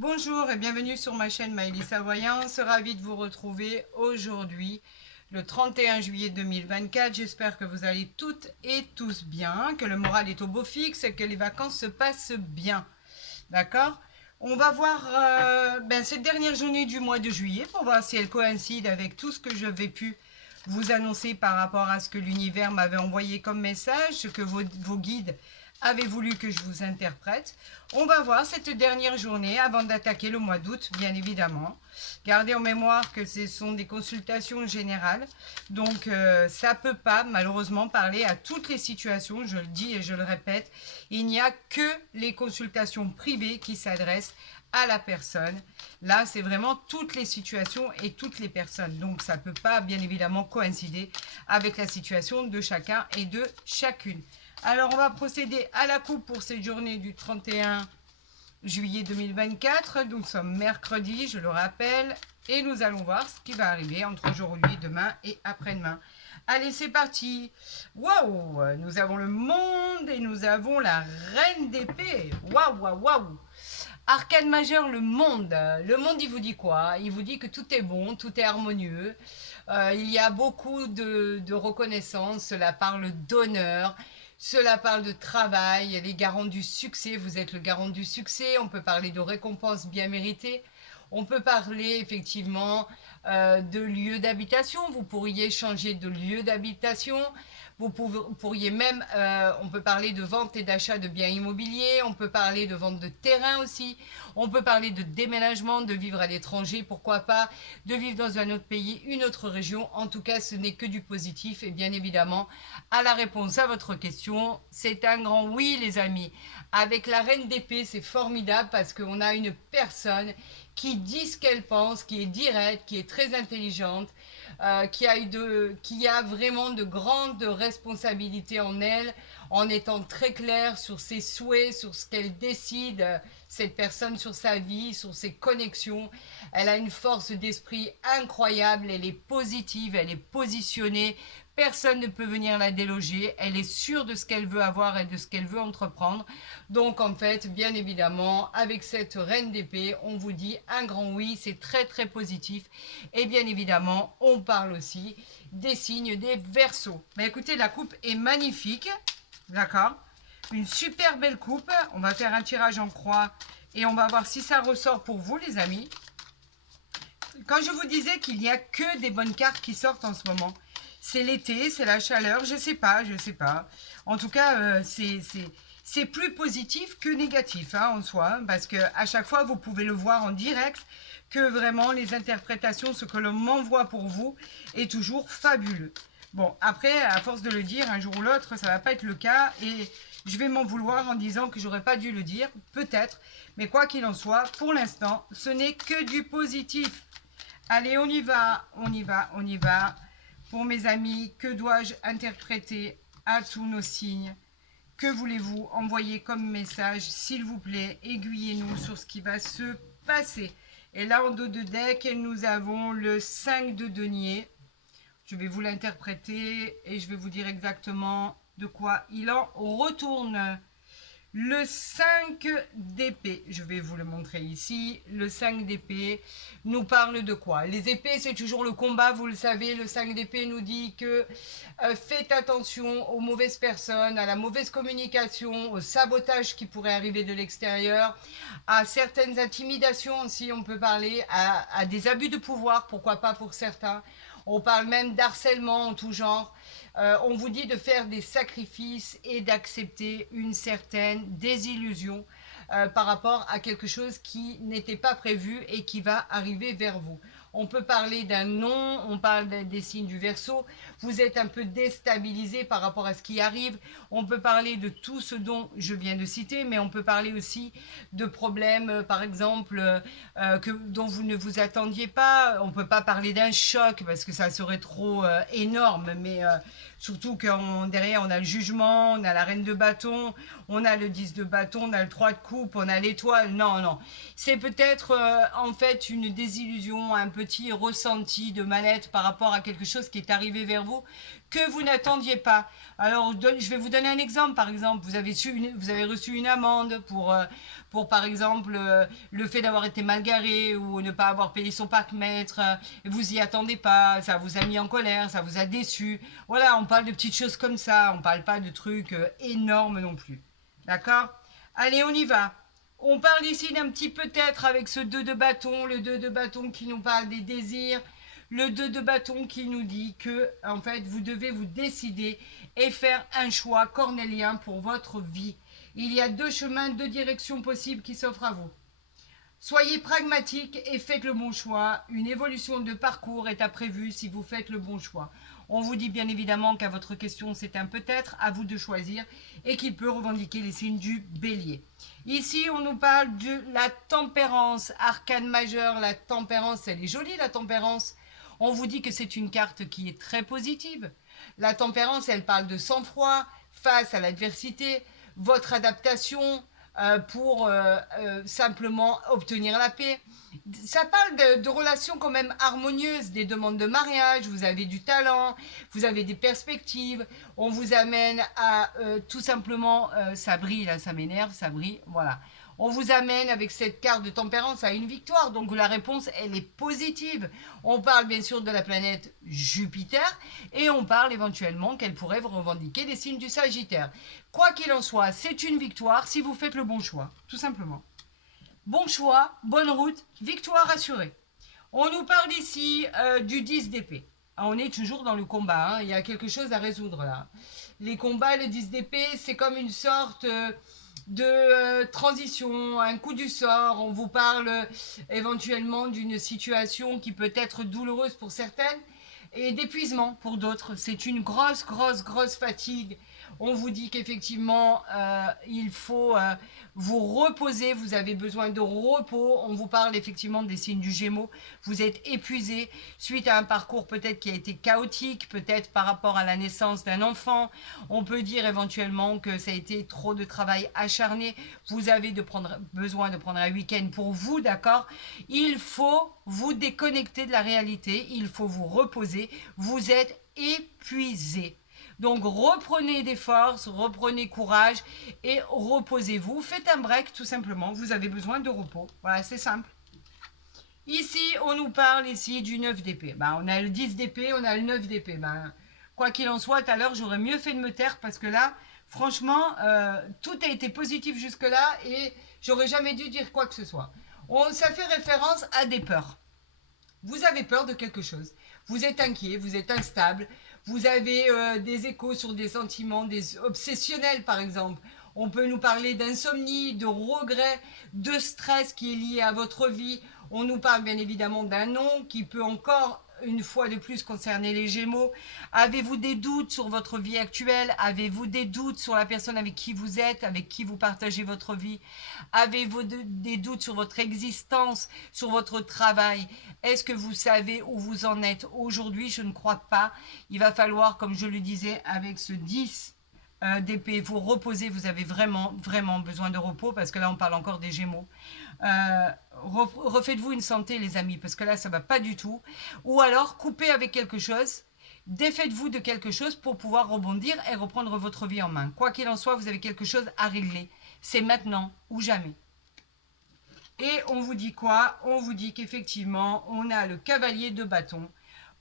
Bonjour et bienvenue sur ma chaîne Maëlys Voyance. Ravie de vous retrouver aujourd'hui, le 31 juillet 2024. J'espère que vous allez toutes et tous bien, que le moral est au beau fixe et que les vacances se passent bien. D'accord? On va voir cette dernière journée du mois de juillet pour voir si elle coïncide avec tout ce que je vais pu vous annoncer par rapport à ce que l'univers m'avait envoyé comme message, ce que vos guides avaient voulu que je vous interprète. On va voir cette dernière journée avant d'attaquer le mois d'août, bien évidemment. Gardez en mémoire que ce sont des consultations générales, donc ça ne peut pas malheureusement parler à toutes les situations, je le dis et je le répète. Il n'y a que les consultations privées qui s'adressent à la personne. Là, c'est vraiment toutes les situations et toutes les personnes. Donc, ça ne peut pas, bien évidemment, coïncider avec la situation de chacun et de chacune. Alors, on va procéder à la coupe pour cette journée du 31 juillet 2024. Nous sommes mercredi, je le rappelle. Et nous allons voir ce qui va arriver entre aujourd'hui, demain et après-demain. Allez, c'est parti. Waouh, nous avons le monde et nous avons la reine d'épée. Waouh, waouh, waouh. Arcane majeur, le monde. Le monde, il vous dit quoi? Il vous dit que tout est bon, tout est harmonieux. Il y a beaucoup de reconnaissance. Cela parle d'honneur. Cela parle de travail. Les garants du succès. Vous êtes le garant du succès. On peut parler de récompenses bien méritées. On peut parler effectivement de lieu d'habitation. Vous pourriez changer de lieu d'habitation. Pourriez même, on peut parler de vente et d'achat de biens immobiliers, on peut parler de vente de terrain aussi, on peut parler de déménagement, de vivre à l'étranger, pourquoi pas, de vivre dans un autre pays, une autre région. En tout cas, ce n'est que du positif et bien évidemment, à la réponse à votre question, c'est un grand oui les amis. Avec la reine d'épée, c'est formidable parce qu'on a une personne qui dit ce qu'elle pense, qui est directe, qui est très intelligente, qui a vraiment de grandes responsabilités en elle, en étant très claire sur ses souhaits, sur ce qu'elle décide, cette personne sur sa vie, sur ses connexions. Elle a une force d'esprit incroyable, elle est positive, elle est positionnée. Personne ne peut venir la déloger. Elle est sûre de ce qu'elle veut avoir et de ce qu'elle veut entreprendre. Donc en fait, bien évidemment, avec cette reine d'épée, on vous dit un grand oui, c'est très très positif. Et bien évidemment, on parle aussi des signes des Verseaux. Mais écoutez, la coupe est magnifique, d'accord? Une super belle coupe. On va faire un tirage en croix et on va voir si ça ressort pour vous, les amis. Quand je vous disais qu'il n'y a que des bonnes cartes qui sortent en ce moment, c'est l'été, c'est la chaleur, je sais pas, je sais pas. En tout cas, c'est plus positif que négatif hein, en soi, hein, parce que à chaque fois, vous pouvez le voir en direct, que vraiment les interprétations, ce que l'on m'envoie pour vous, est toujours fabuleux. Bon, après, à force de le dire, un jour ou l'autre, ça va pas être le cas, et je vais m'en vouloir en disant que j'aurais pas dû le dire, peut-être, mais quoi qu'il en soit, pour l'instant, ce n'est que du positif. Allez, on y va, on y va, on y va. Pour mes amis, que dois-je interpréter à tous nos signes? Que voulez-vous envoyer comme message? S'il vous plaît, aiguillez-nous sur ce qui va se passer. Et là, en dos de deck, nous avons le 5 de denier. Je vais vous l'interpréter et je vais vous dire exactement de quoi il en retourne. Le 5 d'épée, je vais vous le montrer ici. Le 5 d'épée nous parle de quoi? Les épées, c'est toujours le combat, vous le savez. Le 5 d'épée nous dit que faites attention aux mauvaises personnes, à la mauvaise communication, au sabotage qui pourrait arriver de l'extérieur, à certaines intimidations aussi, on peut parler, à des abus de pouvoir, pourquoi pas pour certains. On parle même d'harcèlement en tout genre. On vous dit de faire des sacrifices et d'accepter une certaine désillusion par rapport à quelque chose qui n'était pas prévu et qui va arriver vers vous. On peut parler d'un non, on parle des signes du Verseau. Vous êtes un peu déstabilisé par rapport à ce qui arrive. On peut parler de tout ce dont je viens de citer, mais on peut parler aussi de problèmes, par exemple, dont vous ne vous attendiez pas. On ne peut pas parler d'un choc parce que ça serait trop énorme, mais surtout que derrière on a le jugement, on a la reine de bâton, on a le 10 de bâton, on a le 3 de coupe, on a l'étoile. Non, non. C'est peut-être en fait une désillusion, un petit ressenti de mal-être par rapport à quelque chose qui est arrivé vers vous que vous n'attendiez pas. Alors, je vais vous donner un exemple. Par exemple, vous avez reçu une amende pour par exemple, le fait d'avoir été mal garé ou ne pas avoir payé son parc-mètre. Vous y attendez pas, ça vous a mis en colère, ça vous a déçu. Voilà, on parle de petites choses comme ça. On ne parle pas de trucs énormes non plus. D'accord? Allez, on y va. On parle ici d'un petit peut-être avec ce 2 de bâton, le 2 de bâton qui nous parle des désirs, le 2 de bâton qui nous dit que, en fait, vous devez vous décider et faire un choix cornélien pour votre vie. Il y a 2 chemins, 2 directions possibles qui s'offrent à vous. Soyez pragmatique et faites le bon choix. Une évolution de parcours est à prévu si vous faites le bon choix. On vous dit bien évidemment qu'à votre question, c'est un peut-être, à vous de choisir, et qu'il peut revendiquer les signes du bélier. Ici, on nous parle de la tempérance, arcane majeure. La tempérance, elle est jolie, la tempérance. On vous dit que c'est une carte qui est très positive. La tempérance, elle parle de sang-froid face à l'adversité, votre adaptation pour simplement obtenir la paix. Ça parle de relations quand même harmonieuses, des demandes de mariage, vous avez du talent, vous avez des perspectives, on vous amène à tout simplement, ça brille là, ça m'énerve, ça brille, voilà. On vous amène avec cette carte de tempérance à une victoire, donc la réponse elle est positive. On parle bien sûr de la planète Jupiter et on parle éventuellement qu'elle pourrait vous revendiquer les signes du Sagittaire. Quoi qu'il en soit, c'est une victoire si vous faites le bon choix, tout simplement. Bon choix, bonne route, victoire assurée. On nous parle ici du 10 d'épée. On est toujours dans le combat, hein. Il y a quelque chose à résoudre là. Les combats, le 10 d'épée, c'est comme une sorte de transition, un coup du sort. On vous parle éventuellement d'une situation qui peut être douloureuse pour certaines et d'épuisement pour d'autres. C'est une grosse, grosse, grosse fatigue. On vous dit qu'effectivement, il faut vous reposer, vous avez besoin de repos. On vous parle effectivement des signes du Gémeaux. Vous êtes épuisé suite à un parcours peut-être qui a été chaotique, peut-être par rapport à la naissance d'un enfant. On peut dire éventuellement que ça a été trop de travail acharné. Vous avez besoin de prendre un week-end pour vous, d'accord? Il faut vous déconnecter de la réalité, il faut vous reposer. Vous êtes épuisé. Donc reprenez des forces, reprenez courage et reposez-vous. Faites un break tout simplement, vous avez besoin de repos. Voilà, c'est simple. Ici, on nous parle ici du 9 d'épée. Ben, on a le 10 d'épée, on a le 9 d'épée. Ben, quoi qu'il en soit, tout à l'heure, j'aurais mieux fait de me taire parce que là, franchement, tout a été positif jusque-là et j'aurais jamais dû dire quoi que ce soit. Ça fait référence à des peurs. Vous avez peur de quelque chose. Vous êtes inquiet, vous êtes instable. Vous avez des échos sur des sentiments, des obsessionnels par exemple. On peut nous parler d'insomnie, de regret, de stress qui est lié à votre vie. On nous parle bien évidemment d'un nom qui peut encore une fois de plus concerner les Gémeaux. Avez-vous des doutes sur votre vie actuelle? Avez-vous des doutes sur la personne avec qui vous êtes, avec qui vous partagez votre vie? Avez-vous des doutes sur votre existence, sur votre travail? Est-ce que vous savez où vous en êtes aujourd'hui? Je ne crois pas. Il va falloir, comme je le disais, avec ce 10 d'épée, vous reposer. Vous avez vraiment, vraiment besoin de repos parce que là, on parle encore des Gémeaux. Refaites-vous une santé, les amis, parce que là, ça va pas du tout. Ou alors, coupez avec quelque chose. Défaites-vous de quelque chose pour pouvoir rebondir et reprendre votre vie en main. Quoi qu'il en soit, vous avez quelque chose à régler. C'est maintenant ou jamais. Et on vous dit quoi? On vous dit qu'effectivement, on a le cavalier de bâton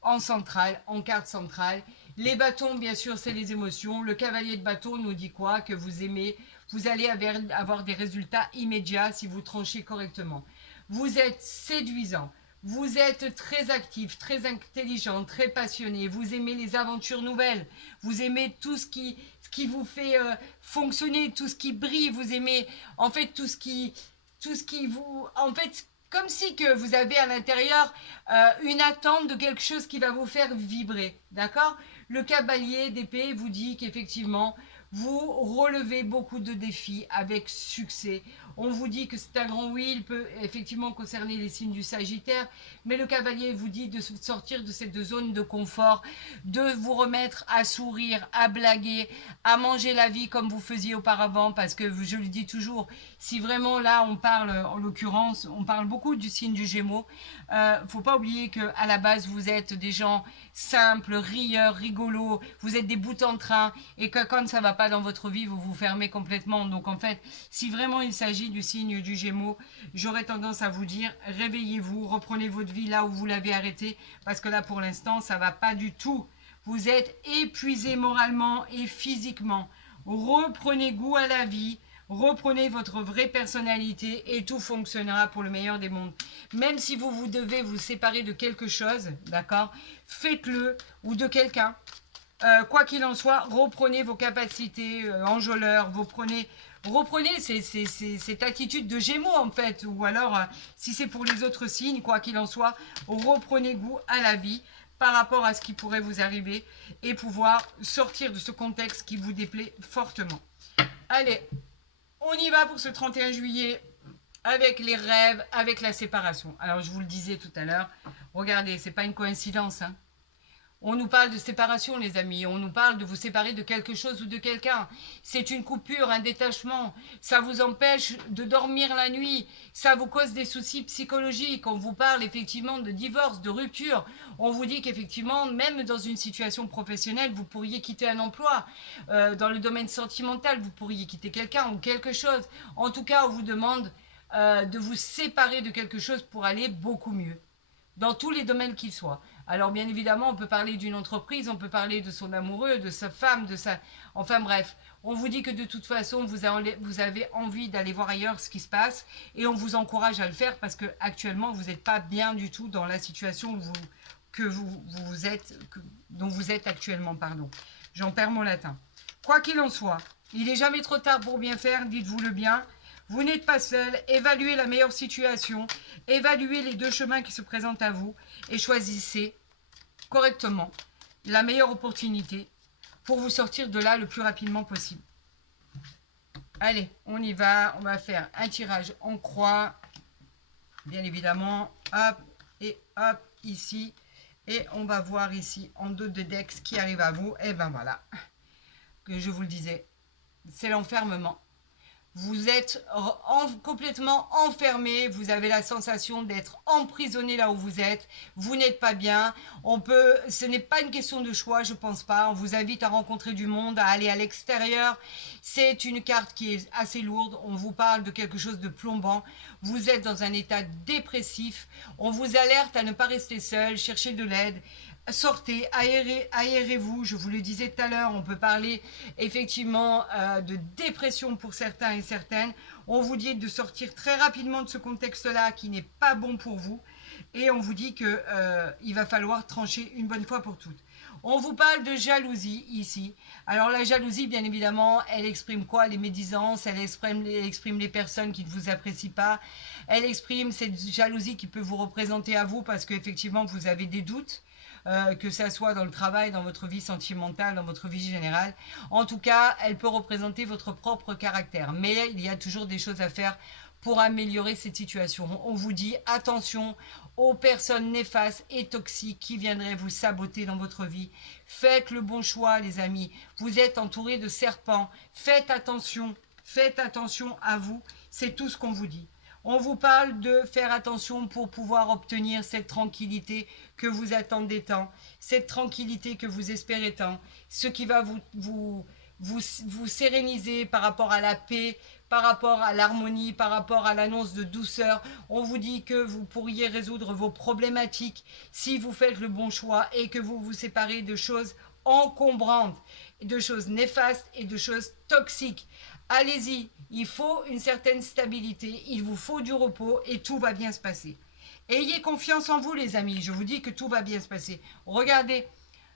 en centrale, en carte centrale. Les bâtons, bien sûr, c'est les émotions. Le cavalier de bâton nous dit quoi? Que vous aimez, vous allez avoir des résultats immédiats si vous tranchez correctement. Vous êtes séduisant. Vous êtes très actif, très intelligent, très passionné. Vous aimez les aventures nouvelles. Vous aimez tout ce qui vous fait fonctionner, tout ce qui brille. Vous aimez, en fait, tout ce qui vous... En fait, comme si que vous avez à l'intérieur une attente de quelque chose qui va vous faire vibrer. D'accord? Le cavalier d'épée vous dit qu'effectivement, vous relevez beaucoup de défis avec succès. On vous dit que c'est un grand oui, il peut effectivement concerner les signes du Sagittaire, mais le cavalier vous dit de sortir de cette zone de confort, de vous remettre à sourire, à blaguer, à manger la vie comme vous faisiez auparavant, parce que je le dis toujours, si vraiment là on parle, en l'occurrence, on parle beaucoup du signe du Gémeaux, faut pas oublier que à la base vous êtes des gens simples, rieurs, rigolos, vous êtes des bouts en train, et que quand ça va pas dans votre vie, vous vous fermez complètement. Donc en fait, si vraiment il s'agit du signe du Gémeaux, j'aurais tendance à vous dire, réveillez-vous, reprenez votre vie là où vous l'avez arrêtée, parce que là pour l'instant ça va pas du tout. Vous êtes épuisé moralement et physiquement. Reprenez goût à la vie, reprenez votre vraie personnalité et tout fonctionnera pour le meilleur des mondes. Même si vous devez vous séparer de quelque chose, d'accord, faites-le, ou de quelqu'un. Quoi qu'il en soit, reprenez vos capacités enjôleurs, reprenez cette attitude de Gémeaux en fait, ou alors si c'est pour les autres signes, quoi qu'il en soit, reprenez goût à la vie par rapport à ce qui pourrait vous arriver et pouvoir sortir de ce contexte qui vous déplaît fortement. Allez, on y va pour ce 31 juillet avec les rêves, avec la séparation. Alors je vous le disais tout à l'heure, regardez, c'est pas une coïncidence, hein. On nous parle de séparation, les amis. On nous parle de vous séparer de quelque chose ou de quelqu'un. C'est une coupure, un détachement. Ça vous empêche de dormir la nuit. Ça vous cause des soucis psychologiques. On vous parle effectivement de divorce, de rupture. On vous dit qu'effectivement, même dans une situation professionnelle, vous pourriez quitter un emploi. Dans le domaine sentimental, vous pourriez quitter quelqu'un ou quelque chose. En tout cas, on vous demande de vous séparer de quelque chose pour aller beaucoup mieux. Dans tous les domaines qu'ils soient. Alors bien évidemment, on peut parler d'une entreprise, on peut parler de son amoureux, de sa femme, de sa... Enfin bref, on vous dit que de toute façon, vous avez envie d'aller voir ailleurs ce qui se passe et on vous encourage à le faire parce que actuellement, vous n'êtes pas bien du tout dans la situation dont vous êtes actuellement. Pardon. J'en perds mon latin. Quoi qu'il en soit, il n'est jamais trop tard pour bien faire, dites-vous le bien. Vous n'êtes pas seul, évaluez la meilleure situation, évaluez les deux chemins qui se présentent à vous et choisissez correctement la meilleure opportunité pour vous sortir de là le plus rapidement possible. Allez, on y va, on va faire un tirage en croix, bien évidemment, hop et hop, ici, et on va voir ici en dos de deck ce qui arrive à vous, et ben voilà, que je vous le disais, c'est l'enfermement. Vous êtes complètement enfermé, vous avez la sensation d'être emprisonné là où vous êtes, vous n'êtes pas bien, ce n'est pas une question de choix, je pense pas, on vous invite à rencontrer du monde, à aller à l'extérieur, c'est une carte qui est assez lourde, on vous parle de quelque chose de plombant, vous êtes dans un état dépressif, on vous alerte à ne pas rester seul, cherchez de l'aide, sortez, aérez-vous, je vous le disais tout à l'heure, on peut parler effectivement de dépression pour certains et certaines. On vous dit de sortir très rapidement de ce contexte-là qui n'est pas bon pour vous. Et on vous dit qu'il va falloir trancher une bonne fois pour toutes. On vous parle de jalousie ici. Alors la jalousie, bien évidemment, elle exprime quoi? Les médisances, elle exprime les personnes qui ne vous apprécient pas. Elle exprime cette jalousie qui peut vous représenter à vous parce qu'effectivement, vous avez des doutes. Que ça soit dans le travail, dans votre vie sentimentale, dans votre vie générale. En tout cas, elle peut représenter votre propre caractère. Mais il y a toujours des choses à faire pour améliorer cette situation. On vous dit attention aux personnes néfastes et toxiques qui viendraient vous saboter dans votre vie. Faites le bon choix, les amis. Vous êtes entourés de serpents. Faites attention à vous. C'est tout ce qu'on vous dit. On vous parle de faire attention pour pouvoir obtenir cette tranquillité que vous attendez tant, cette tranquillité que vous espérez tant, ce qui va vous séréniser par rapport à la paix, par rapport à l'harmonie, par rapport à l'annonce de douceur. On vous dit que vous pourriez résoudre vos problématiques si vous faites le bon choix et que vous vous séparez de choses encombrantes, de choses néfastes et de choses toxiques. Allez-y, il faut une certaine stabilité, il vous faut du repos et tout va bien se passer. Ayez confiance en vous, les amis, je vous dis que tout va bien se passer. Regardez,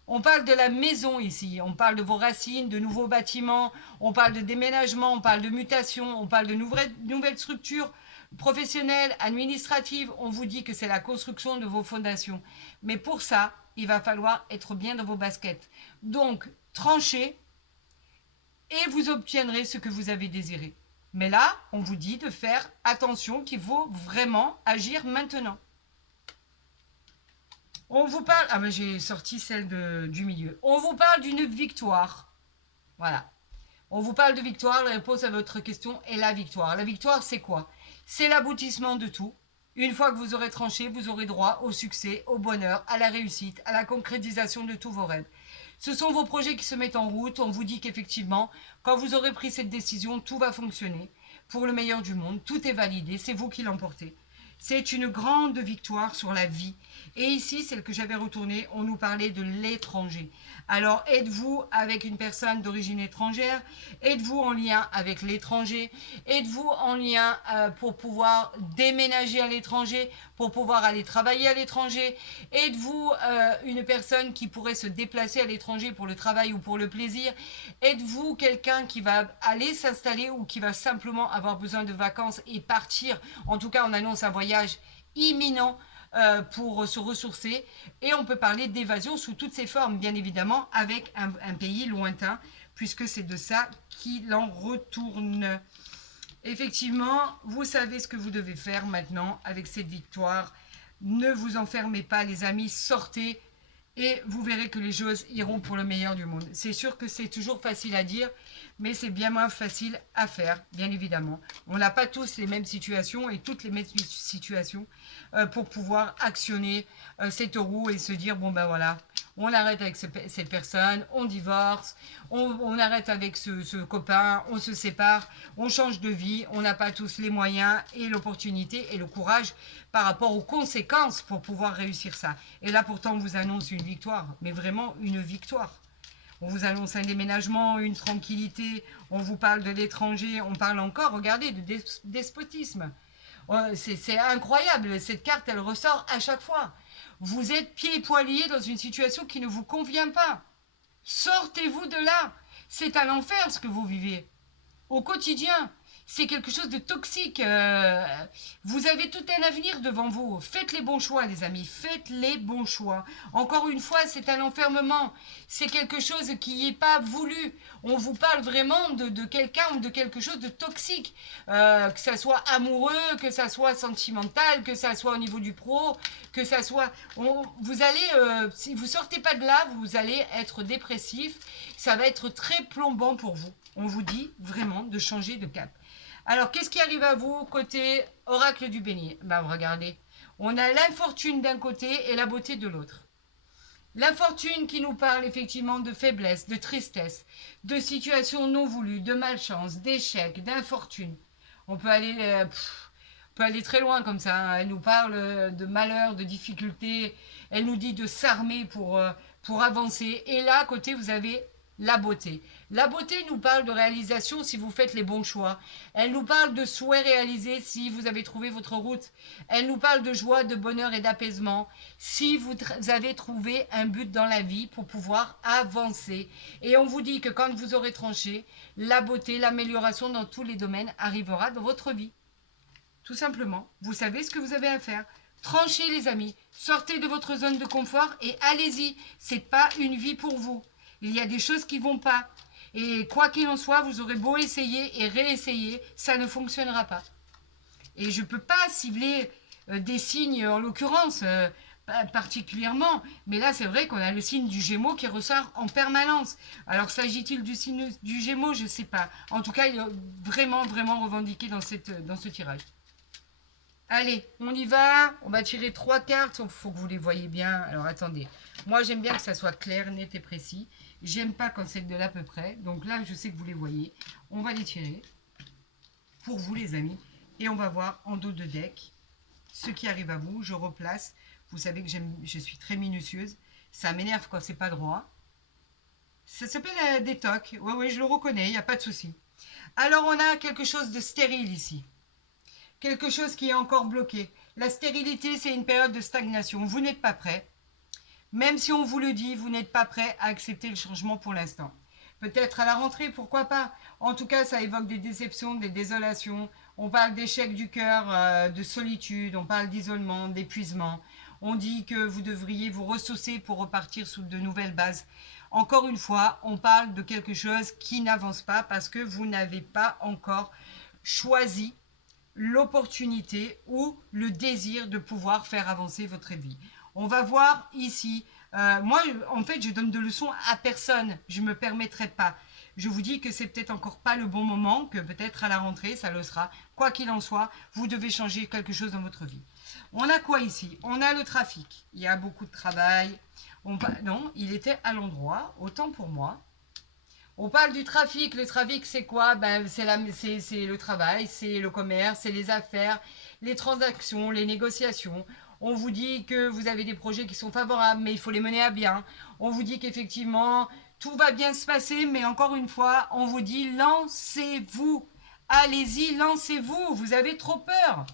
on parle de la maison ici, on parle de vos racines, de nouveaux bâtiments, on parle de déménagement, on parle de mutation, on parle de nouvelles structures professionnelles, administratives. On vous dit que c'est la construction de vos fondations. Mais pour ça, il va falloir être bien dans vos baskets. Donc, tranchez et vous obtiendrez ce que vous avez désiré. Mais là, on vous dit de faire attention, qu'il faut vraiment agir maintenant. On vous parle... Ah, mais j'ai sorti celle du milieu. On vous parle d'une victoire. Voilà. On vous parle de victoire. La réponse à votre question est la victoire. La victoire, c'est quoi? C'est l'aboutissement de tout. Une fois que vous aurez tranché, vous aurez droit au succès, au bonheur, à la réussite, à la concrétisation de tous vos rêves. Ce sont vos projets qui se mettent en route. On vous dit qu'effectivement, quand vous aurez pris cette décision, tout va fonctionner pour le meilleur du monde. Tout est validé. C'est vous qui l'emportez. C'est une grande victoire sur la vie. Et ici, celle que j'avais retournée, on nous parlait de l'étranger. Alors, êtes-vous avec une personne d'origine étrangère? Êtes-vous en lien avec l'étranger? Êtes-vous en lien pour pouvoir déménager à l'étranger, pour pouvoir aller travailler à l'étranger? Êtes-vous une personne qui pourrait se déplacer à l'étranger pour le travail ou pour le plaisir? Êtes-vous quelqu'un qui va aller s'installer ou qui va simplement avoir besoin de vacances et partir? En tout cas, on annonce un voyage imminent pour se ressourcer. Et on peut parler d'évasion sous toutes ses formes, bien évidemment, avec un pays lointain, puisque c'est de ça qu'il en retourne. Effectivement, vous savez ce que vous devez faire maintenant avec cette victoire. Ne vous enfermez pas, les amis, sortez et vous verrez que les choses iront pour le meilleur du monde. C'est sûr que c'est toujours facile à dire, mais c'est bien moins facile à faire, bien évidemment. On n'a pas tous les mêmes situations et toutes les mêmes situations pour pouvoir actionner cette roue et se dire, bon ben voilà, on arrête avec cette personne, on divorce, on arrête avec ce copain, on se sépare, on change de vie, on n'a pas tous les moyens et l'opportunité et le courage par rapport aux conséquences pour pouvoir réussir ça. Et là, pourtant, on vous annonce une victoire, mais vraiment une victoire. On vous annonce un déménagement, une tranquillité, on vous parle de l'étranger, on parle encore, regardez, de despotisme. C'est incroyable, cette carte, elle ressort à chaque fois. Vous êtes pieds et poings liés dans une situation qui ne vous convient pas. Sortez-vous de là. C'est un enfer ce que vous vivez. Au quotidien, c'est quelque chose de toxique. Vous avez tout un avenir devant vous. Faites les bons choix, les amis. Faites les bons choix. Encore une fois, c'est un enfermement. C'est quelque chose qui n'est pas voulu. On vous parle vraiment de quelqu'un ou de quelque chose de toxique. Que ça soit amoureux, que ça soit sentimental, que ça soit au niveau du pro, que ça soit... vous allez, si vous sortez pas de là, vous allez être dépressif. Ça va être très plombant pour vous. On vous dit vraiment de changer de cap. Alors, qu'est-ce qui arrive à vous côté oracle du bélier? Regardez, on a l'infortune d'un côté et la beauté de l'autre. L'infortune qui nous parle effectivement de faiblesse, de tristesse, de situations non voulues, de malchance, d'échec, d'infortune. On peut aller très loin comme ça. Hein. Elle nous parle de malheur, de difficultés. Elle nous dit de s'armer pour avancer. Et là, à côté, vous avez la beauté. La beauté nous parle de réalisation si vous faites les bons choix. Elle nous parle de souhaits réalisés si vous avez trouvé votre route. Elle nous parle de joie, de bonheur et d'apaisement si vous avez trouvé un but dans la vie pour pouvoir avancer. Et on vous dit que quand vous aurez tranché, la beauté, l'amélioration dans tous les domaines arrivera dans votre vie. Tout simplement, vous savez ce que vous avez à faire. Tranchez les amis, sortez de votre zone de confort et allez-y. C'est pas une vie pour vous. Il y a des choses qui ne vont pas. Et quoi qu'il en soit, vous aurez beau essayer et réessayer, ça ne fonctionnera pas. Et je ne peux pas cibler des signes, en l'occurrence, particulièrement. Mais là, c'est vrai qu'on a le signe du Gémeaux qui ressort en permanence. Alors, s'agit-il du signe du Gémeaux? Je ne sais pas. En tout cas, il est vraiment, vraiment revendiqué dans ce tirage. Allez, on y va. On va tirer 3 cartes. Il faut que vous les voyez bien. Alors, attendez. Moi, j'aime bien que ça soit clair, net et précis. J'aime pas quand c'est de l'à peu près. Donc là, je sais que vous les voyez. On va les tirer pour vous, les amis. Et on va voir en dos de deck ce qui arrive à vous. Je replace. Vous savez que je suis très minutieuse. Ça m'énerve quand c'est pas droit. Ça s'appelle des tocs. Oui, je le reconnais. Il n'y a pas de souci. Alors, on a quelque chose de stérile ici. Quelque chose qui est encore bloqué. La stérilité, c'est une période de stagnation. Vous n'êtes pas prêt. Même si on vous le dit, vous n'êtes pas prêt à accepter le changement pour l'instant. Peut-être à la rentrée, pourquoi pas. En tout cas, ça évoque des déceptions, des désolations. On parle d'échec du cœur, de solitude, on parle d'isolement, d'épuisement. On dit que vous devriez vous ressourcer pour repartir sous de nouvelles bases. Encore une fois, on parle de quelque chose qui n'avance pas parce que vous n'avez pas encore choisi l'opportunité ou le désir de pouvoir faire avancer votre vie. On va voir ici, moi en fait je donne de leçons à personne, je ne me permettrai pas. Je vous dis que c'est peut-être encore pas le bon moment, que peut-être à la rentrée ça le sera. Quoi qu'il en soit, vous devez changer quelque chose dans votre vie. On a quoi ici? On a le trafic, il y a beaucoup de travail. Non, il était à l'endroit, autant pour moi. On parle du trafic. Le trafic, c'est quoi? C'est le travail, c'est le commerce, c'est les affaires, les transactions, les négociations. On vous dit que vous avez des projets qui sont favorables, mais il faut les mener à bien. On vous dit qu'effectivement, tout va bien se passer, mais encore une fois, on vous dit lancez-vous. Allez-y, lancez-vous. Vous avez trop peur.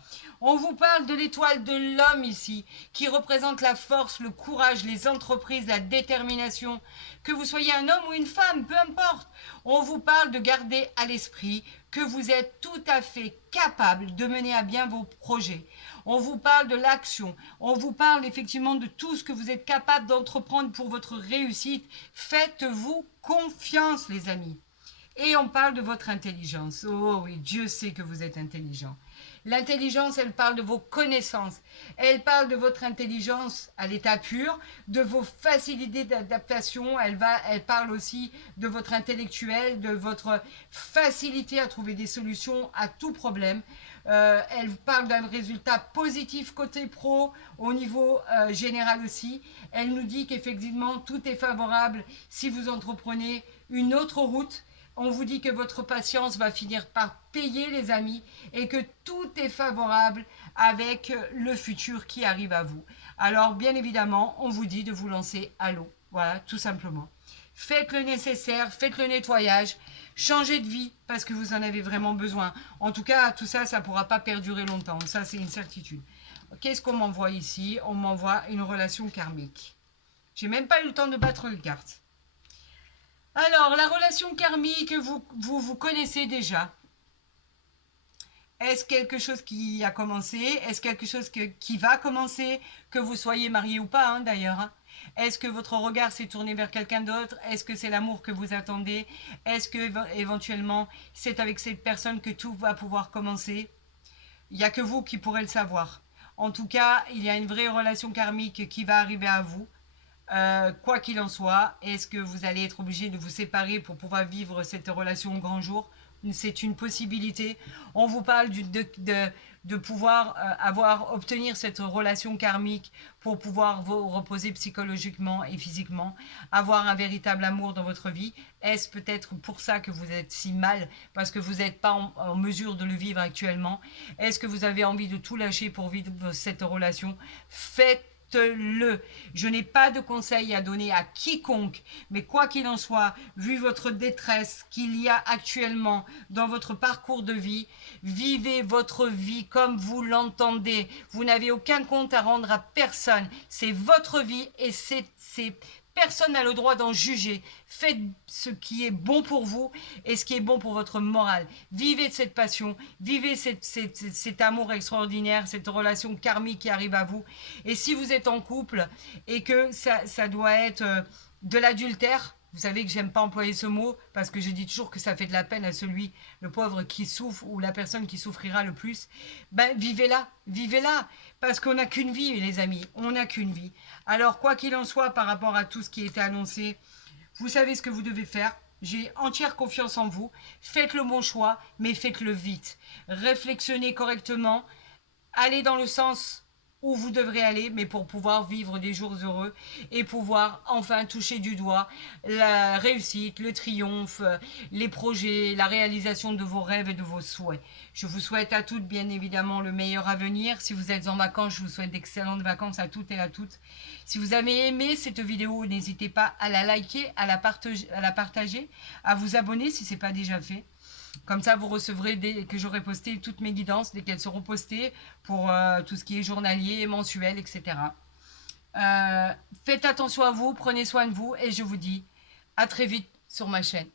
On vous parle de l'étoile de l'homme ici, qui représente la force, le courage, les entreprises, la détermination. Que vous soyez un homme ou une femme, peu importe. On vous parle de garder à l'esprit que vous êtes tout à fait capable de mener à bien vos projets. On vous parle de l'action. On vous parle effectivement de tout ce que vous êtes capable d'entreprendre pour votre réussite. Faites-vous confiance, les amis. Et on parle de votre intelligence. Oh oui, Dieu sait que vous êtes intelligent. L'intelligence, elle parle de vos connaissances. Elle parle de votre intelligence à l'état pur, de vos facilités d'adaptation. Elle parle aussi de votre intellectuel, de votre facilité à trouver des solutions à tout problème. Elle parle d'un résultat positif côté pro, au niveau général aussi. Elle nous dit qu'effectivement, tout est favorable si vous entreprenez une autre route. On vous dit que votre patience va finir par payer, les amis, et que tout est favorable avec le futur qui arrive à vous. Alors, bien évidemment, on vous dit de vous lancer à l'eau. Voilà, tout simplement. Faites le nécessaire, faites le nettoyage, changez de vie parce que vous en avez vraiment besoin. En tout cas, tout ça, ça ne pourra pas perdurer longtemps. Ça, c'est une certitude. Qu'est-ce qu'on m'envoie ici? On m'envoie une relation karmique. J'ai même pas eu le temps de battre les cartes. Alors, la relation karmique, vous connaissez déjà. Est-ce quelque chose qui a commencé? Est-ce quelque chose qui va commencer? Que vous soyez marié ou pas, hein, d'ailleurs. Hein. Est-ce que votre regard s'est tourné vers quelqu'un d'autre? Est-ce que c'est l'amour que vous attendez? Est-ce que éventuellement c'est avec cette personne que tout va pouvoir commencer? Il n'y a que vous qui pourrez le savoir. En tout cas, il y a une vraie relation karmique qui va arriver à vous. Quoi qu'il en soit, est-ce que vous allez être obligé de vous séparer pour pouvoir vivre cette relation au grand jour? C'est une possibilité. On vous parle de pouvoir obtenir cette relation karmique pour pouvoir vous reposer psychologiquement et physiquement, avoir un véritable amour dans votre vie. Est-ce peut-être pour ça que vous êtes si mal, parce que vous n'êtes pas en mesure de le vivre actuellement? Est-ce que vous avez envie de tout lâcher pour vivre cette relation? Faites-le. Je n'ai pas de conseils à donner à quiconque, mais quoi qu'il en soit, vu votre détresse qu'il y a actuellement dans votre parcours de vie, vivez votre vie comme vous l'entendez. Vous n'avez aucun compte à rendre à personne. C'est votre vie et personne n'a le droit d'en juger. Faites ce qui est bon pour vous et ce qui est bon pour votre morale. Vivez de cette passion, vivez cet amour extraordinaire, cette relation karmique qui arrive à vous. Et si vous êtes en couple et que ça doit être de l'adultère, vous savez que j'aime pas employer ce mot parce que je dis toujours que ça fait de la peine à celui, le pauvre qui souffre ou la personne qui souffrira le plus. Ben, vivez-la, parce qu'on n'a qu'une vie, les amis, on n'a qu'une vie. Alors, quoi qu'il en soit, par rapport à tout ce qui a été annoncé, vous savez ce que vous devez faire. J'ai entière confiance en vous. Faites le bon choix, mais faites-le vite. Réflexionez correctement. Allez dans le sens où vous devrez aller, mais pour pouvoir vivre des jours heureux et pouvoir enfin toucher du doigt la réussite, le triomphe, les projets, la réalisation de vos rêves et de vos souhaits. Je vous souhaite à toutes, bien évidemment, le meilleur à venir. Si vous êtes en vacances, je vous souhaite d'excellentes vacances à toutes et à toutes. Si vous avez aimé cette vidéo, n'hésitez pas à la liker, à la partager, à vous abonner si ce n'est pas déjà fait. Comme ça, vous recevrez dès que j'aurai posté toutes mes guidances, dès qu'elles seront postées, pour tout ce qui est journalier, mensuel, etc. Faites attention à vous, prenez soin de vous, et je vous dis à très vite sur ma chaîne.